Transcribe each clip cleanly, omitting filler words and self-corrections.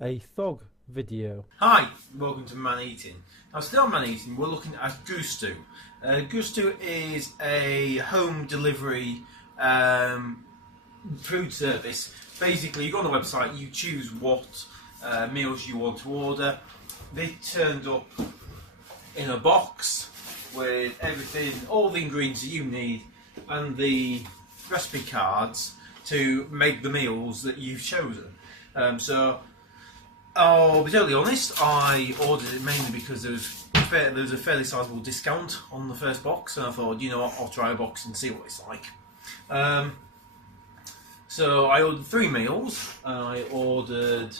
a thug video. Hi, welcome to Man Eating. Now, still on Man Eating, we're looking at Gousto. Gousto is a home delivery food service. Basically, you go on the website, you choose what meals you want to order. They turned up in a box with everything, all the ingredients that you need, and the recipe cards to make the meals that you've chosen. I'll be totally honest, I ordered it mainly because there was a fairly sizable discount on the first box, and I thought, you know what, I'll try a box and see what it's like. So I ordered 3 meals. I ordered,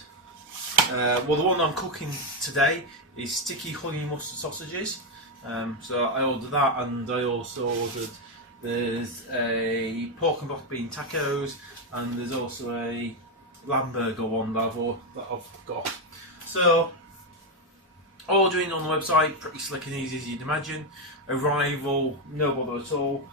well, the one I'm cooking today is sticky honey mustard sausages. So I ordered that, and I also ordered, there's a pork and black bean tacos, and there's also a lamb burger one that I've got. So ordering on the website, pretty slick and easy as you'd imagine. Arrival, no bother at all.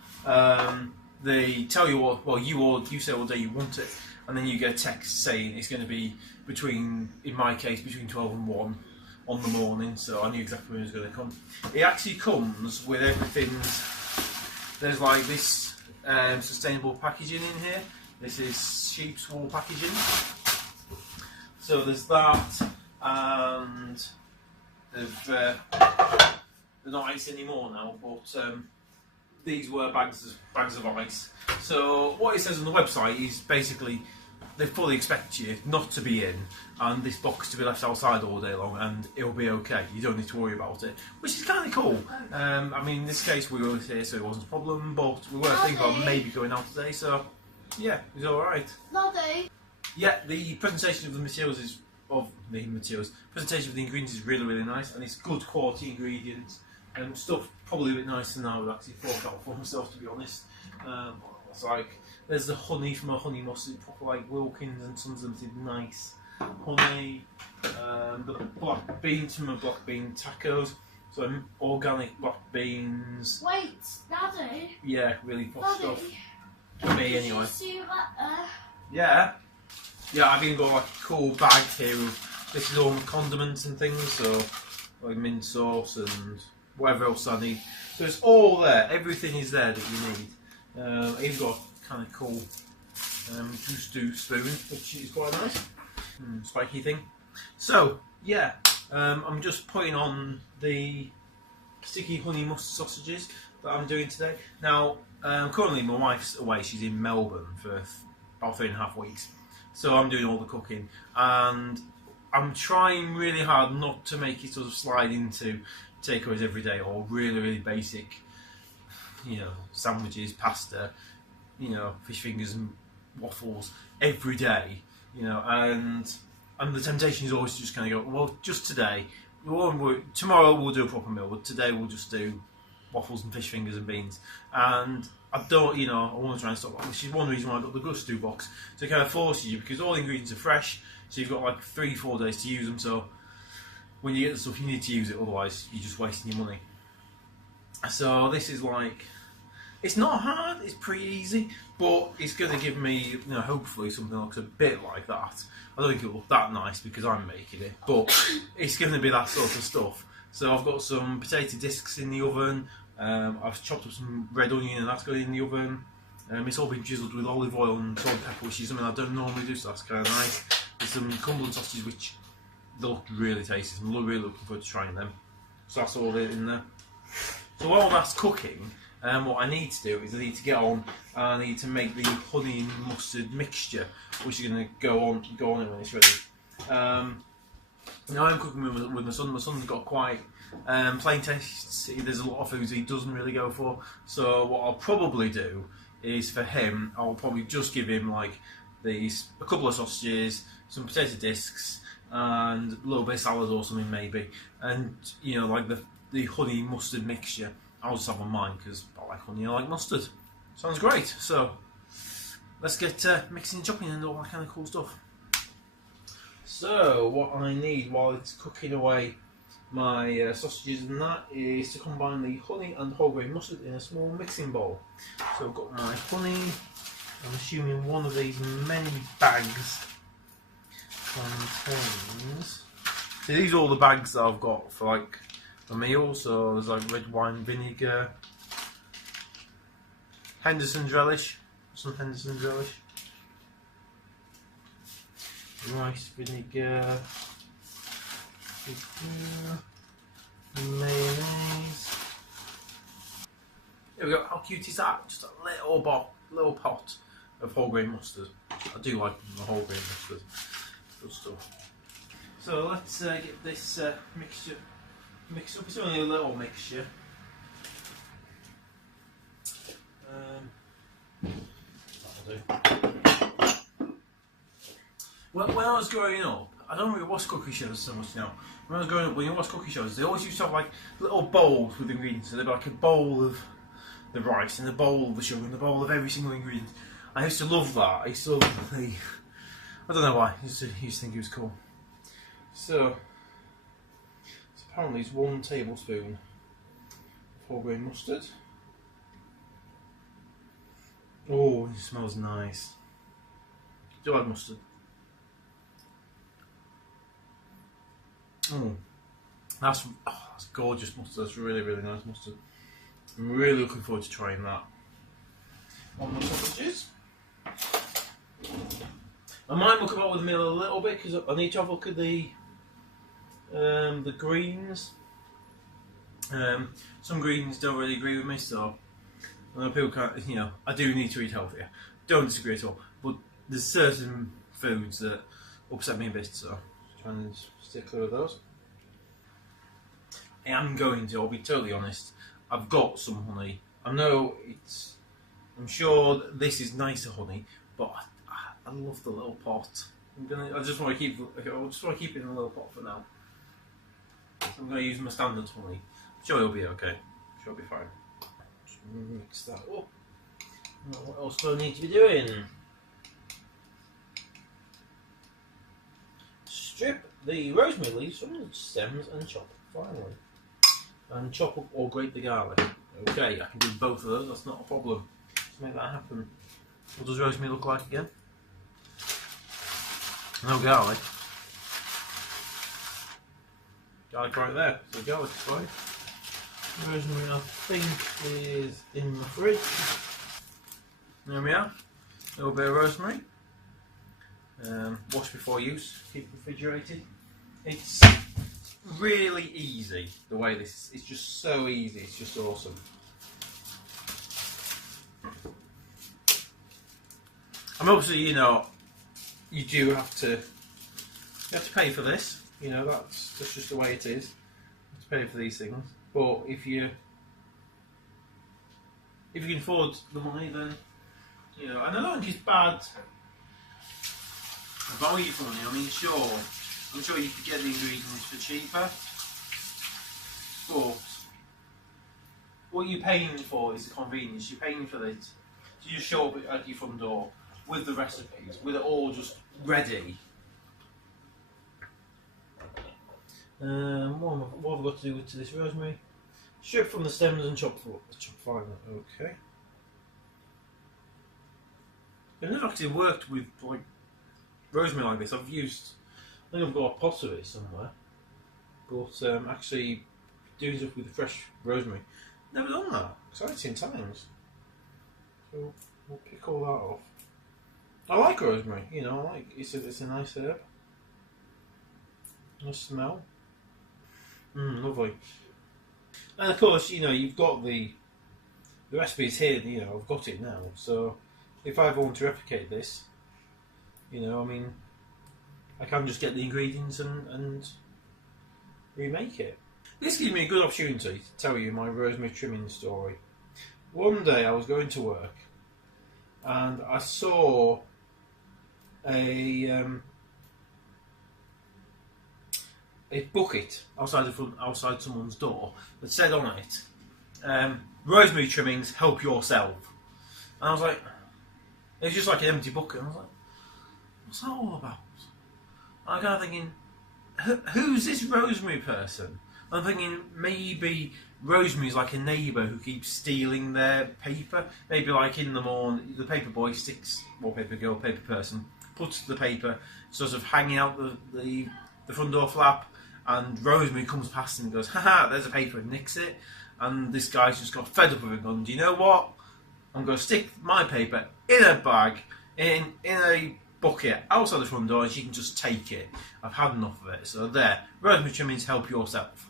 They tell you what, well, you say what day you want it, and then you get a text saying it's going to be between, in my case, between 12 and 1 on the morning, so I knew exactly when it was going to come. It actually comes with everything. There's like this sustainable packaging in here. This is sheep's wool packaging. So there's that, and they're not ice anymore now, but these were bags of ice. So what it says on the website is basically they fully expect you not to be in, and this box to be left outside all day long, and it'll be okay. You don't need to worry about it, which is kind of cool. I mean, in this case we were here, so it wasn't a problem, but we were thinking about maybe going out today, so yeah, it was alright. Yeah, the presentation of the materials presentation of the ingredients is really, really nice, and it's good quality ingredients. Stuff probably a bit nicer than I would actually thought out for myself, to be honest. It's like, there's the honey from a honey mustard, proper like Wilkins and Sons Limited, nice honey. The black beans from a black bean tacos, so organic black beans. Wait, Daddy. Yeah, really good stuff. For me, Did anyway. you see that? Yeah, I've even got like a cool bag here. This is all condiments and things, so like mint sauce and whatever else I need. So it's all there. Everything is there that you need. I've even got a kind of cool Gousto spoon, which is quite nice. Spiky thing. So yeah, I'm just putting on the sticky honey mustard sausages that I'm doing today. Now, currently my wife's away. She's in Melbourne for about 3.5 weeks. So I'm doing all the cooking, and I'm trying really hard not to make it sort of slide into takeaways every day, or really, really basic, you know, sandwiches, pasta, you know, fish fingers and waffles every day, you know, and the temptation is always to just kind of go, well, just today, tomorrow we'll do a proper meal, but today we'll just do waffles and fish fingers and beans. And I don't, you know, I want to try and stop that, which is one reason why I got the Gousto box. So it kind of forces you, because all the ingredients are fresh, so you've got like 3-4 days to use them, so when you get the stuff you need to use it, otherwise you're just wasting your money. So this is like, it's not hard, it's pretty easy, but it's going to give me, you know, hopefully something that looks a bit like that. I don't think it'll look that nice because I'm making it, but it's going to be that sort of stuff. So I've got some potato discs in the oven. I've chopped up some red onion, and that's going in the oven. It's all been drizzled with olive oil and salt and pepper, which is something I don't normally do, so that's kind of nice. There's some Cumberland sausages, which they look really tasty. I'm really looking forward to trying them. So that's all in there. So while that's cooking, what I need to do is I need to get on, and I need to make the honey and mustard mixture, which is going to go on it when it's ready. Now I'm cooking with my son. My son's got quite plain tastes. There's a lot of foods he doesn't really go for. So what I'll probably do is, for him, I'll probably just give him like a couple of sausages, some potato discs, and a little bit of salad or something maybe. And you know, like the honey mustard mixture, I'll just have on mine because I like honey, I like mustard. Sounds great. So let's get mixing and chopping and all that kind of cool stuff. So what I need while it's cooking away my sausages and that is to combine the honey and whole grain mustard in a small mixing bowl. So I've got my honey, I'm assuming one of these many bags contains. See, these are all the bags that I've got for like a meal. So there's like red wine vinegar, Henderson's relish, some Henderson's relish, rice vinegar, mayonnaise. There we go. How cute is that? Just a little pot of whole grain mustard. I do like the whole grain mustard. Good stuff. So let's get this mixture mixed up. It's only a little mixture. That'll do. When I was growing up, I don't really watch cooking shows so much now. When I was growing up, when you watch cooking shows, they always used to have like little bowls with ingredients. So they'd be like a bowl of the rice and a bowl of the sugar and a bowl of every single ingredient. I used to love that. I used to love the... I don't know why. I used to think it was cool. So apparently it's 1 tablespoon of whole grain mustard. Oh, it smells nice. Do I like mustard? That's gorgeous mustard. That's really nice mustard. I'm really looking forward to trying that on the sausages. I might muck about with the meal a little bit because I need to have a look at the greens. Some greens don't really agree with me, so I know people can't. You know, I do need to eat healthier. Don't disagree at all. But there's certain foods that upset me a bit, so trying to stick clear of those. I am going to. I'll be totally honest. I've got some honey. I'm sure this is nicer honey, but I love the little pot. I just want to keep it in a little pot for now. So I'm going to use my standard honey. I'm sure it'll be okay. I'm sure it'll be fine. Just mix that up. What else do I need to be doing? Strip the rosemary leaves from the stems and chop finely. And chop up or grate the garlic. Okay, I can do both of those, that's not a problem. Let's make that happen. What does rosemary look like again? No garlic. Garlic right there, so garlic is fine. Rosemary I think is in the fridge. There we are. A little bit of rosemary. Wash before use, keep refrigerated. It's really easy the way this is. It's just so easy, it's just awesome. And obviously, you know, you do have to pay for this. You know, that's just the way it is. You have to pay for these things. But if you can afford the money, then you know. And I don't think it's bad value for money. I mean, sure, I'm sure you could get the ingredients for cheaper, but what you're paying for is the convenience. You're paying for it to just show up at your front door with the recipes, with it all just ready. What have I got to do to this rosemary? Strip from the stems and chop fine. Okay. I've never actually worked with like rosemary like this. I think I've got a pot of it somewhere, but actually doing stuff with fresh rosemary, never done that. Exciting times. So we'll pick all that off. I like rosemary. You know, it's a nice herb. Nice smell. Lovely. And of course, you know, you've got the recipes here. You know, I've got it now. So if I ever want to replicate this, you know, I mean, I can just get the ingredients and remake it. This gives me a good opportunity to tell you my rosemary trimming story. One day I was going to work and I saw a bucket outside someone's door that said on it, rosemary trimmings, help yourself. And I was like, it was just like an empty bucket. And I was like, what's that all about? I'm kind of thinking, who's this rosemary person? I'm thinking maybe Rosemary's like a neighbour who keeps stealing their paper. Maybe like in the morning, the paper boy sticks, or paper girl, paper person, puts the paper sort of hanging out the front door flap, and Rosemary comes past and goes, haha, there's a paper, and nicks it. And this guy's just got fed up with it, going, do you know what? I'm going to stick my paper in a bag, in a bucket outside the front door, and she can just take it. I've had enough of it. So there, rosemary trimmings, help yourself.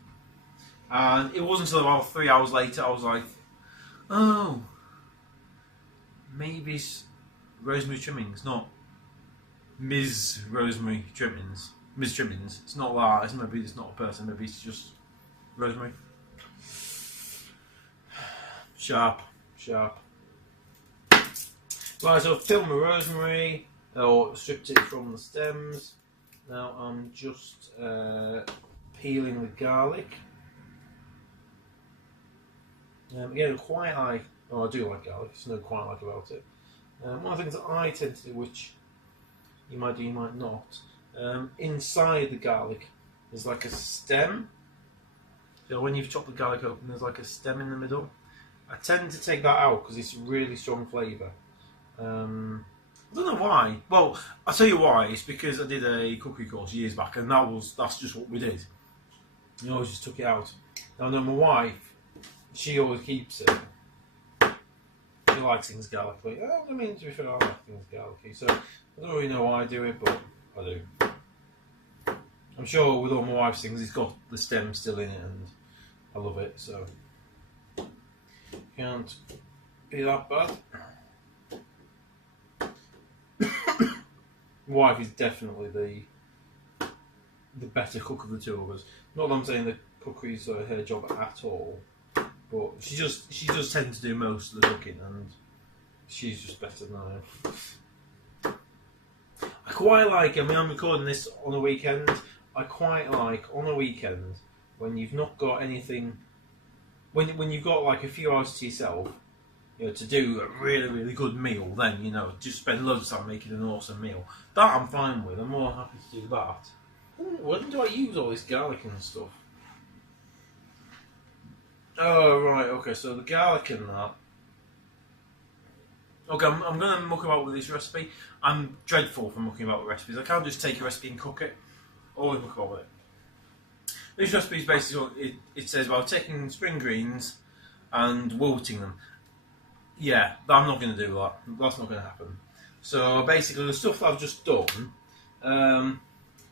And it wasn't until about 3 hours later I was like, oh, maybe it's rosemary trimmings, not Ms. Rosemary Trimmings. Ms. Trimmings. It's not that. Maybe it's not a person. Maybe it's just rosemary. Sharp. Right, so I've peeled my rosemary, or stripped it from the stems. Now I'm just peeling the garlic. Again, quite like, I do like garlic, there's no quite like about it. One of the things that I tend to do, which you might do, you might not, inside the garlic there's like a stem. So when you've chopped the garlic open, there's like a stem in the middle. I tend to take that out because it's really strong flavour. I don't know why. Well, I'll tell you why. It's because I did a cookery course years back, and that's just what we did. You always just took it out. Now, I know my wife, she always keeps it. She likes things garlicky. I mean, to be fair, I like things garlicky. So I don't really know why I do it, but I do. I'm sure with all my wife's things, it's got the stem still in it, and I love it. So can't be that bad. My wife is definitely the better cook of the two of us. Not that I'm saying that cookery is her job at all, but she does tend to do most of the cooking, and she's just better than I am. I quite like, I mean, I'm recording this on a weekend. I quite like on a weekend when you've not got anything, when you've got like a few hours to yourself, you know, to do a really, really good meal, then, you know, just spend loads of time making an awesome meal. That I'm fine with. I'm more happy to do that. When do I use all this garlic and stuff? Oh, right, okay, so the garlic and that. Okay, I'm going to muck about with this recipe. I'm dreadful for mucking about with recipes. I can't just take a recipe and cook it. Always muck about with it. This recipe is basically, it says about taking spring greens and wilting them. Yeah, I'm not going to do that. That's not going to happen. So basically, the stuff that I've just done,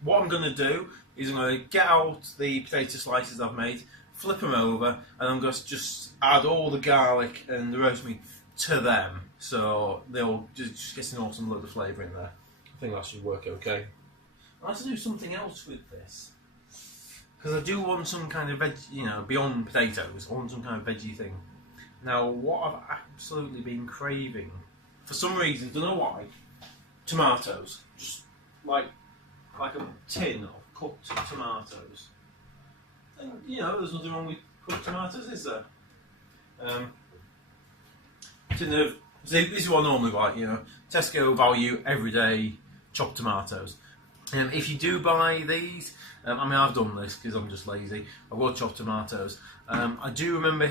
what I'm going to do is I'm going to get out the potato slices I've made, flip them over, and I'm going to just add all the garlic and the rosemary to them. So they'll just get an awesome load of flavour in there. I think that should work okay. I have to do something else with this, because I do want some kind of veg, you know, beyond potatoes. I want some kind of veggie thing. Now, what I've absolutely been craving, for some reason, don't know why, tomatoes. Just like a tin of cooked tomatoes. And, you know, there's nothing wrong with cooked tomatoes, is there? Tin of, see, this is what I normally buy, you know, Tesco value, everyday, chopped tomatoes. If you do buy these, I mean, I've done this because I'm just lazy. I've got chopped tomatoes. I do remember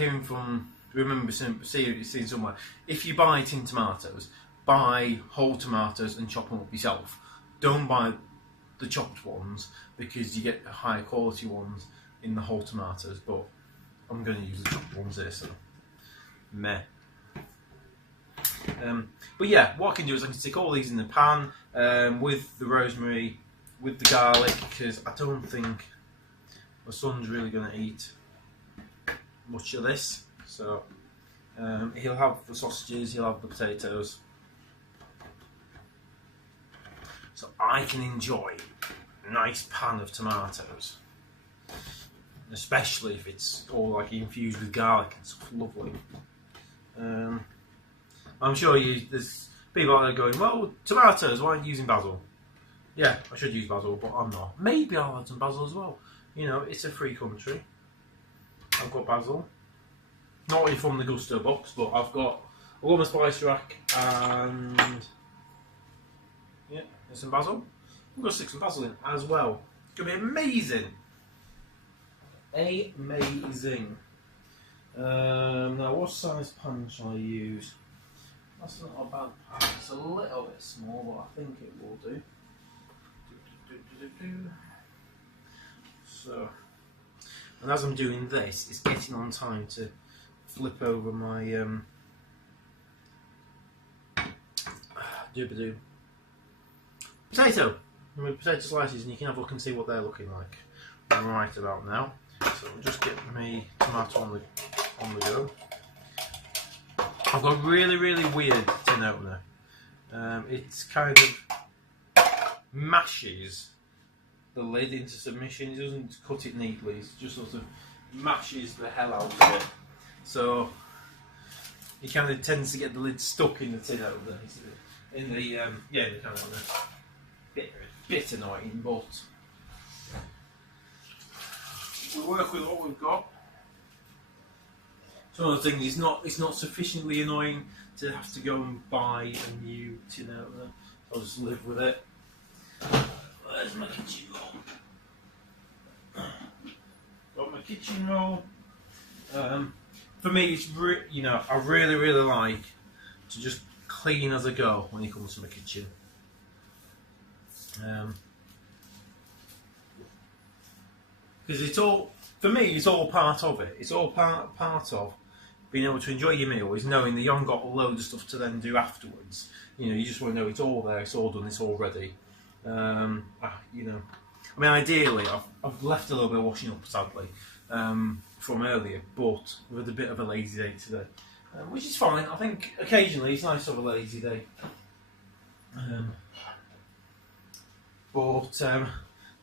seeing somewhere, if you buy tin tomatoes, buy whole tomatoes and chop them up yourself. Don't buy the chopped ones, because you get higher quality ones in the whole tomatoes, but I'm going to use the chopped ones here, so meh. But yeah, what I can do is I can stick all these in the pan with the rosemary, with the garlic, because I don't think my son's really going to eat much of this. So he'll have the sausages, he'll have the potatoes, so I can enjoy a nice pan of tomatoes, especially if it's all like infused with garlic and stuff. Lovely. I'm sure there's people out there going, well, tomatoes, why aren't you using basil? Yeah, I should use basil, but I'm not. Maybe I'll add some basil as well. You know, it's a free country. I've got basil. Not really from the Gousto Box, but I've got my spice rack, and yeah, there's some basil. I'm going to stick some basil in as well. It's going to be amazing. Amazing. Now, what size pan shall I use? That's not a bad pack. It's a little bit small, but I think it will do. So, and as I'm doing this, it's getting on time to flip over my doobadoo potato. With potato slices, and you can have a look and see what they're looking like right about now. So we'll just get my tomato on the go. I've got a really weird tin opener. It's kind of mashes the lid into submission. It doesn't cut it neatly. It just sort of mashes the hell out of it. So it kind of tends to get the lid stuck in the tin opener. In the in the tin opener. Bit annoying, but we work with what we've got. So one of the things, it's not sufficiently annoying to have to go and buy a new tin opener. I'll just live with it. Where's my kitchen roll? Got my kitchen roll. For me, it's I really like to just clean as I go when it comes to my kitchen. Because it's all, for me, it's all part of it. It's all part of being able to enjoy your meal, is knowing that you haven't got a load of stuff to then do afterwards. You just want to know it's all there, it's all done, it's all ready. I mean, ideally, I've left a little bit of washing up, sadly, from earlier, but with a bit of a lazy day today, which is fine. I think occasionally it's nice to have a lazy day. But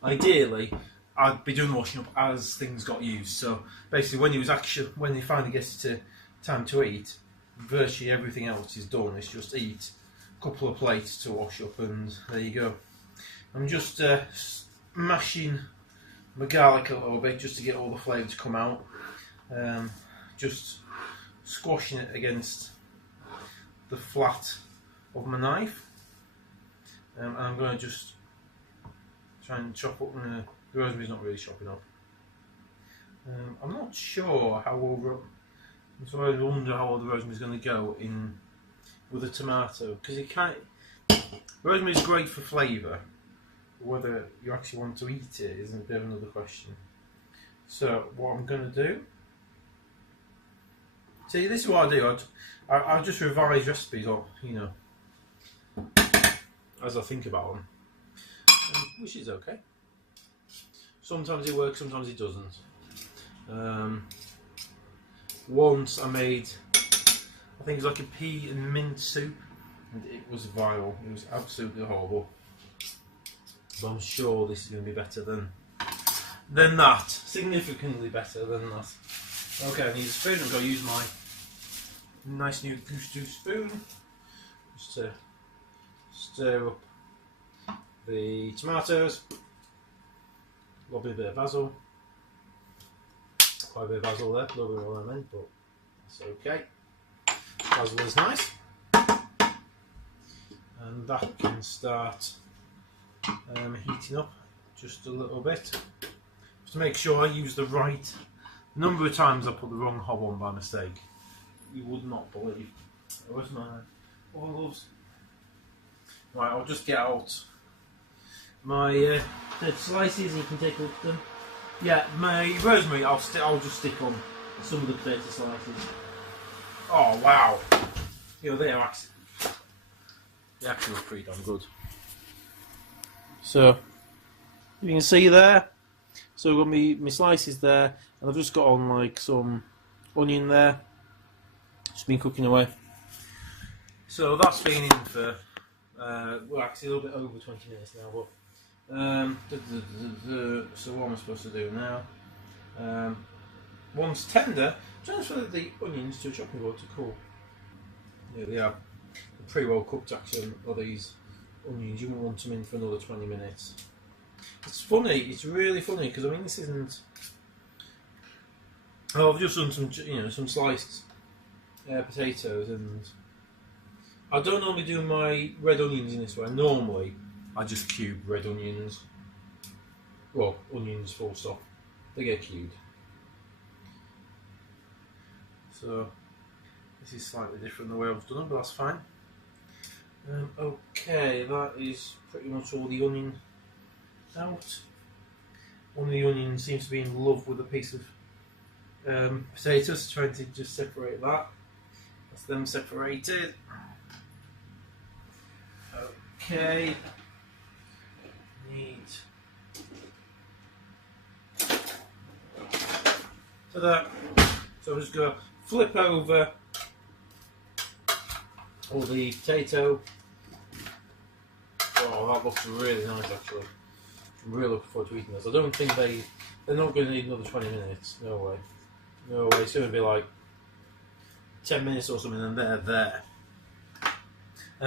ideally, I'd be doing the washing up as things got used. So basically, when he finally gets to time to eat, virtually everything else is done. It's just eat, a couple of plates to wash up, and there you go. I'm just mashing my garlic a little bit just to get all the flavour to come out. Just squashing it against the flat of my knife. And I'm going to just try and chop up. The rosemary's not really chopping up. I'm not sure how well. So I wonder how well the rosemary's going to go in with a tomato, because it can't. Rosemary's great for flavour. Whether you actually want to eat it is a bit of another question. So what I'm going to do. See, this is what I do. I just revise recipes, or as I think about them, which is okay. Sometimes it works, sometimes it doesn't. Once I made, I think it was like a pea and mint soup, and it was vile. It was absolutely horrible. But I'm sure this is going to be better than that. Significantly better than that. Okay, I need a spoon. I'm going to use my nice new Gousto spoon just to stir up the tomatoes. Got a bit of basil. Quite a bit of basil there, a little bit more than I meant, but that's okay. Basil is nice. And that can start heating up just a little bit. Just to make sure I use the right number of times. I put the wrong hob on by mistake. You would not believe. Where's my gloves? Right, I'll just get out my slices and you can take a look at them. Yeah, my rosemary, I'll just stick on some of the potato slices. Oh wow! They actually look pretty damn good. So you can see there. So I've got my slices there, and I've just got on like some onion there. Just been cooking away. So that's been in for well, actually a little bit over 20 minutes now. But so what am I supposed to do now? Once tender, transfer the onions to a chopping board to cool. There they are. Pretty well cooked actually. Are these onions? You won't want them in for another 20 minutes. It's funny. It's really funny because I mean this isn't. Oh, I've just done some sliced potatoes, and I don't normally do my red onions in this way. Normally, I just cube red onions. Well, onions full stop. They get cubed. So This is slightly different the way I've done it, but that's fine. Okay, that is pretty much all the onion out. One of the onions seems to be in love with a piece of potatoes, trying to just separate that. That's them separated. Okay. Neat. Ta-da. So I'm just going to flip over all the potato. Oh, that looks really nice actually. I'm really looking forward to eating this. I don't think they're not going to need another 20 minutes. No way. No way. It's going to be like 10 minutes or something and they're there.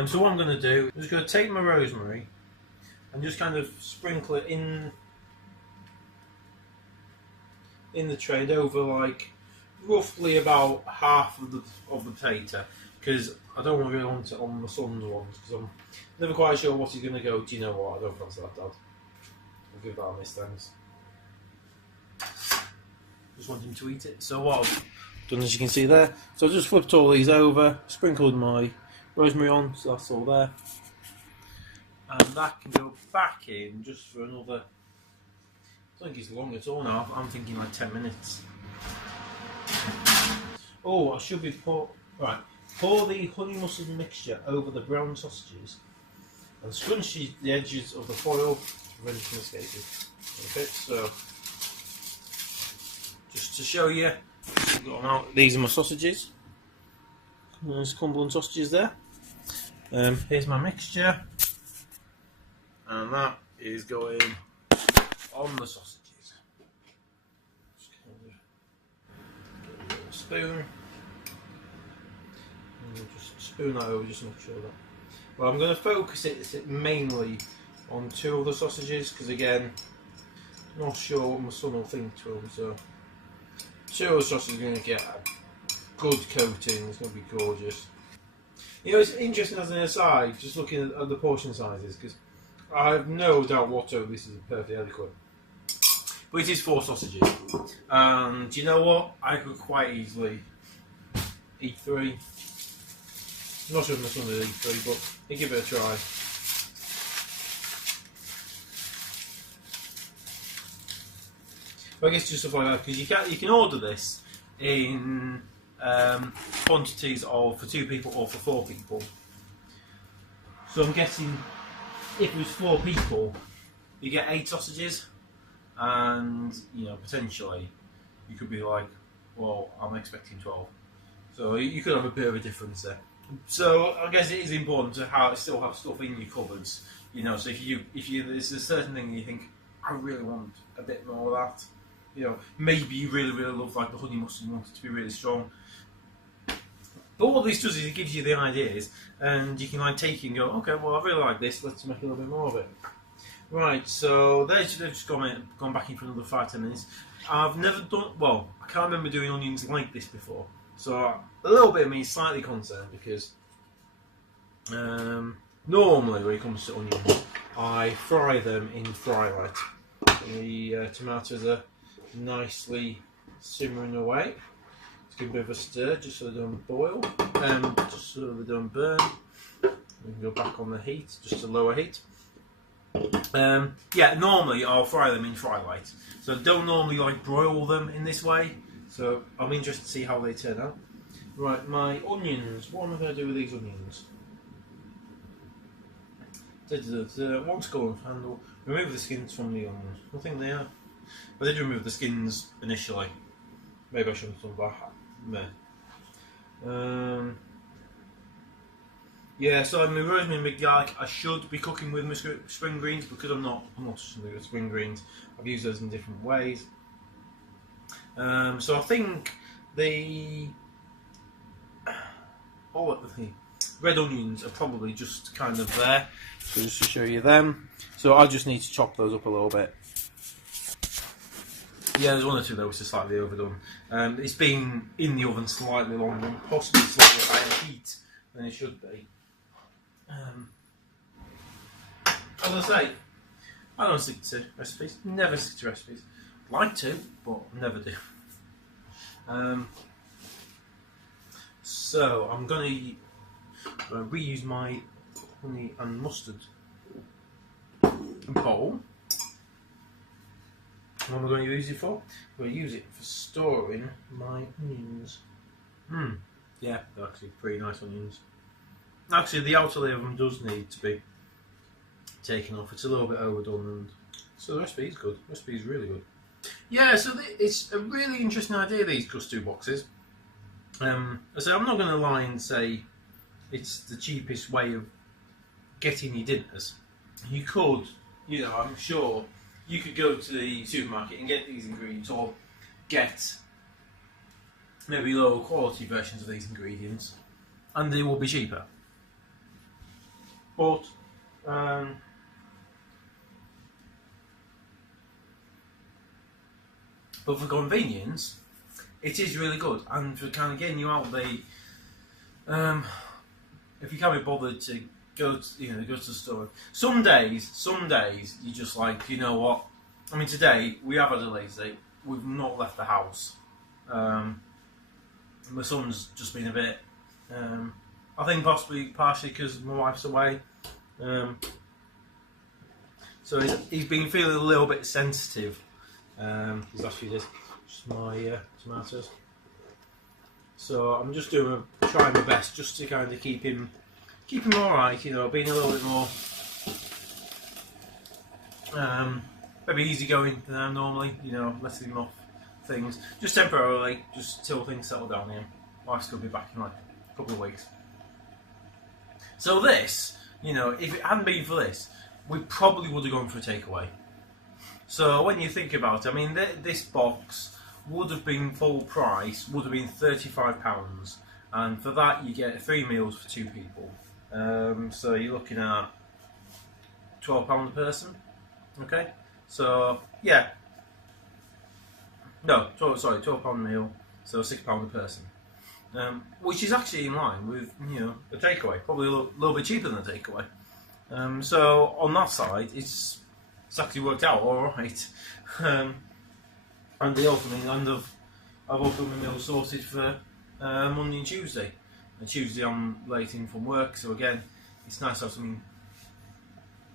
So what I'm going to do, I'm just going to take my rosemary and just kind of sprinkle it in the tray and over like roughly about half of the potato, because I don't really want it on my son's ones because I'm never quite sure what he's going to go. Do you know what? I don't fancy that, Dad. I'll give that a miss, thanks. Just want him to eat it. So what I've done, as you can see there, so I just flipped all these over, sprinkled my rosemary on, so that's all there. And that can go back in just for another, I don't think it's long at all now, I'm thinking like 10 minutes. Oh, I should be pour the honey mustard mixture over the brown sausages and scrunch the edges of the foil to prevent it from escaping. Okay, so just to show you, got them out. These are my sausages. There's Cumberland sausages there. Here's my mixture, and that is going on the sausages. Just kind of get a spoon. And just spoon that over just to make sure that. Well, I'm going to focus it mainly on 2 of the sausages because again, not sure what my son will think to them. So 2 of the sausages are going to get a good coating. It's going to be gorgeous. You know, it's interesting as an aside, just looking at the portion sizes, because I have no doubt whatsoever this is perfectly adequate. But it is 4 sausages, and you know what? I could quite easily eat 3. I'm not sure if my son would eat 3, but I'll give it a try. But I guess just stuff like that, because you can order this in quantities of for 2 people or for 4 people. So I'm guessing if it was 4 people, you get 8 sausages, and you know potentially you could be like, well, I'm expecting 12. So you could have a bit of a difference there. So I guess it is important to still have stuff in your cupboards. You know, so if you there's a certain thing you think I really want a bit more of that. You know, maybe you really love like the honey mustard, you want it to be really strong. But what this does is it gives you the ideas, and you can like take it and go, okay, well I really like this, let's make a little bit more of it. Right, so they've just gone back in for another 5-10 minutes. I've never done, well, I can't remember doing onions like this before, so a little bit of me is slightly concerned because normally when it comes to onions, I fry them in fry light. The tomatoes are nicely simmering away. Let's give a bit of a stir just so they don't boil, just so they don't burn. We can go back on the heat, just to lower heat. Yeah, normally I'll fry them in fry light, so don't normally like broil them in this way. So I'm interested to see how they turn out. Right, my onions. What am I going to do with these onions? Want to go and handle. Remove the skins from the onions. I think they are. I did remove the skins initially. Maybe I shouldn't have done that. Yeah, so my rosemary and garlic I should be cooking with my spring greens, because I'm not familiar with spring greens. I've used those in different ways. So I think the red onions are probably just kind of there. So just to show you them. So I just need to chop those up a little bit. Yeah, there's 1 or 2 that was slightly overdone. It's been in the oven slightly longer and possibly slightly higher heat than it should be. As I say, I don't stick to recipes. Never stick to recipes. Like to, but never do. So I'm going to reuse my honey and mustard bowl. What am I going to use it for? I'm going to use it for storing my onions. Yeah, they're actually pretty nice onions. Actually, the outer layer of them does need to be taken off. It's a little bit overdone, and so the recipe is good. The recipe is really good. Yeah, so it's a really interesting idea, these Gousto boxes. So I'm not going to lie and say it's the cheapest way of getting your dinners. You could, you know, I'm sure you could go to the supermarket and get these ingredients, or get maybe lower quality versions of these ingredients, and they will be cheaper. But for convenience, it is really good, and for kind of getting you out the, if you can't be bothered to go to, go to the store. Some days you just like, you know what? I mean, today we have had a lazy day. We've not left the house. My son's just been a bit. I think partially because my wife's away. So he's been feeling a little bit sensitive. These last few days. Just my tomatoes. So I'm just trying my best just to kind of keep him alright, you know, being a little bit more maybe easygoing than I am normally, you know, letting him off things. Just temporarily, just till things settle down here. Wife's going to be back in like a couple of weeks. So this, you know, if it hadn't been for this, we probably would have gone for a takeaway. So when you think about it, I mean, this box would have been full price, would have been £35, and for that you get 3 meals for 2 people. So you're looking at £12 a person. Okay, so yeah, no, £12 a meal, so £6 a person, which is actually in line with, you know, a takeaway, probably a little bit cheaper than a takeaway. So on that side, it's actually worked out all right. And the opening, and I've opened the meal sorted for Monday and Tuesday. And Tuesday I'm late in from work, so again, it's nice to have something.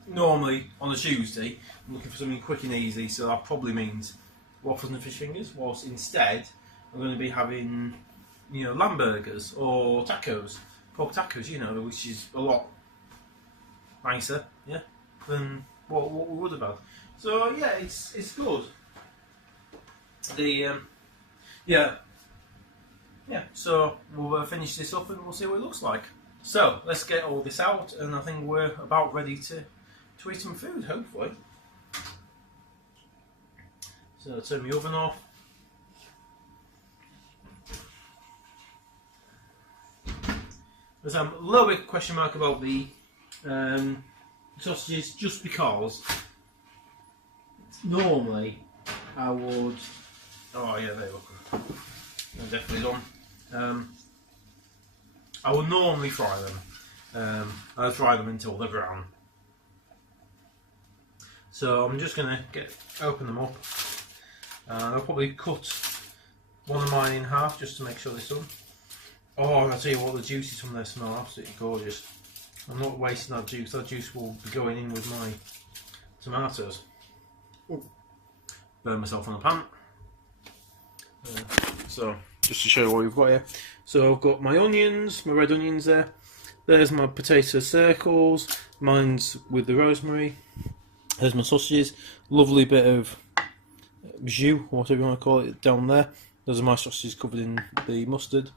Normally on a Tuesday, I'm looking for something quick and easy, so that probably means waffles and fish fingers. Whilst instead, I'm going to be having, you know, lamb burgers or tacos, pork tacos, you know, which is a lot nicer, yeah, than what we would have had. So yeah, it's good. So we'll finish this up and we'll see what it looks like. So let's get all this out, and I think we're about ready to eat some food, hopefully. So I'll turn my oven off. There's a little bit question mark about the sausages, just because normally I would. Oh yeah, they look good. They're definitely done. I would normally fry them. I'll fry them until they're brown. So I'm just gonna open them up. I'll probably cut one of mine in half just to make sure they're done. Oh, I'll tell you what, the juices from there smell absolutely gorgeous. I'm not wasting that juice. That juice will be going in with my tomatoes. Ooh. Burn myself on the pan. So just to show you what we've got here. So I've got my onions, my red onions there. There's my potato circles. Mine's with the rosemary. There's my sausages. Lovely bit of jus, whatever you want to call it, down there. Those are my sausages covered in the mustard.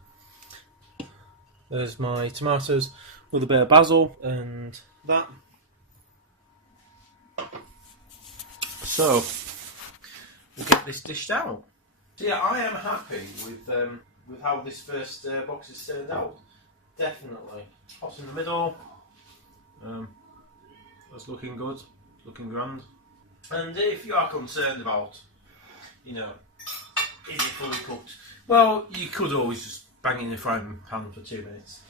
There's my tomatoes with a bit of basil and that. So we'll get this dished out. So yeah, I am happy with how this first box has turned out. Definitely hot in the middle. That's looking good, looking grand. And if you are concerned about, you know, is it fully cooked? Well, you could always just bang it in the frying pan for 2 minutes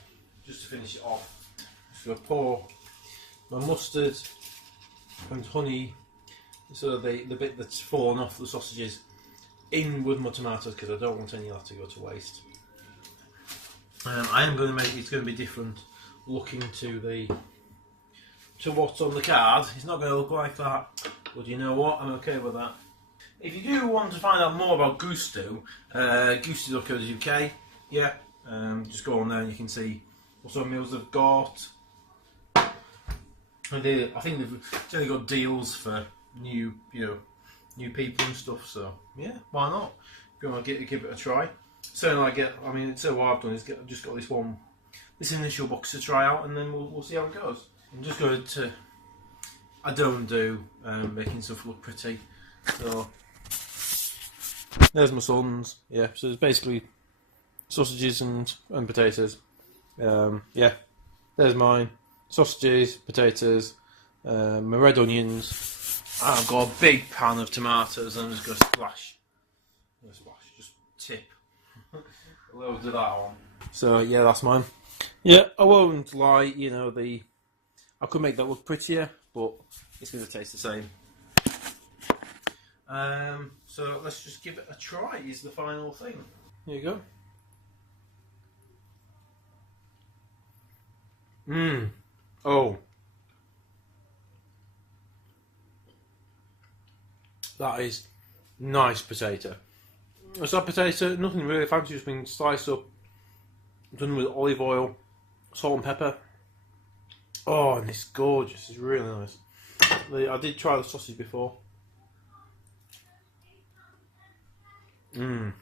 just to finish it off. So I pour my mustard and honey, so the bit that's fallen off the sausages, in with my tomatoes, because I don't want any of that to go to waste. I am going to make it's going to be different looking to what's on the card. It's not going to look like that, but you know what? I'm okay with that. If you do want to find out more about Gousto, Gousto.co.uk, yeah, just go on there and you can see what sort of meals they've got. And I think they've generally got deals for new people and stuff. So yeah, why not? If you want to give it a try. So what I've done is I've just got this initial box to try out, and then we'll see how it goes. I'm just going to. I don't do making stuff look pretty, so there's my son's. Yeah, so it's basically sausages and potatoes. Yeah, there's mine. Sausages, potatoes, my red onions. I've got a big pan of tomatoes, and I'm just going to splash, just tip a load of that on. So yeah, that's mine. Yeah, I won't lie. I could make that look prettier, but it's going to taste the same. So let's just give it a try. Is the final thing. Here you go. Oh. That is nice potato. It's that potato, nothing really fancy, just been sliced up, done with olive oil, salt and pepper. Oh, and it's gorgeous, it's really nice. I did try the sausage before. That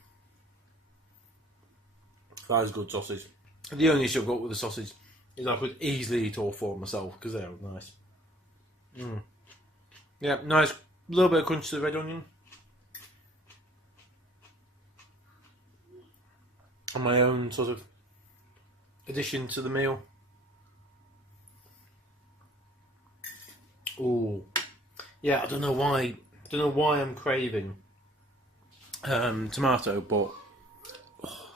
is good sausage. The only issue I've got with the sausage is I could easily eat all four myself because they are nice. Yeah, nice. A little bit of crunch to the red onion. And my own sort of addition to the meal. Oh, yeah. I don't know why I'm craving tomato, but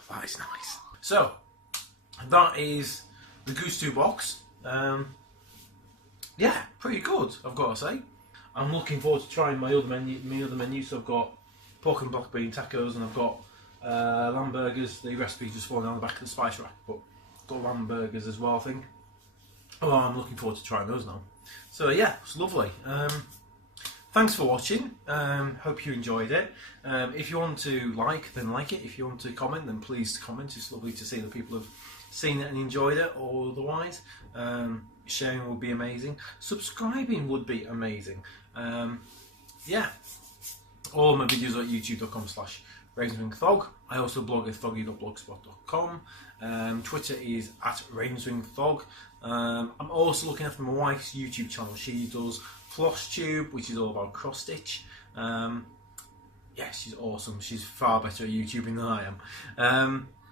that is nice. So that is the Gousto Box. Yeah, pretty good, I've got to say. I'm looking forward to trying my other menu. So I've got pork and black bean tacos, and I've got lamb burgers. The recipe's just falling down the back of the spice rack, but I've got lamb burgers as well, I think. Oh, I'm looking forward to trying those now. So yeah, it's lovely. Thanks for watching. Hope you enjoyed it. If you want to like, then like it. If you want to comment, then please comment. It's lovely to see that people have seen it and enjoyed it, or otherwise. Sharing would be amazing. Subscribing would be amazing. Yeah. All my videos are at youtube.com/RainswingThog. I also blog at thoggy.blogspot.com. Twitter is at RainswingThog. I'm also looking after my wife's YouTube channel. She does FlossTube, which is all about cross stitch. Yeah, she's awesome. She's far better at YouTubing than I am.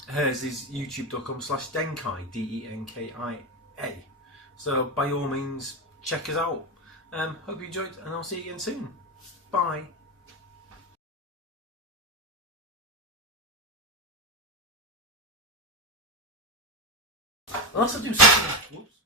Hers is youtube.com/Denkai, DENKIA. So by all means, check us out. Hope you enjoyed, and I'll see you again soon. Bye. Unless I do something. Whoops.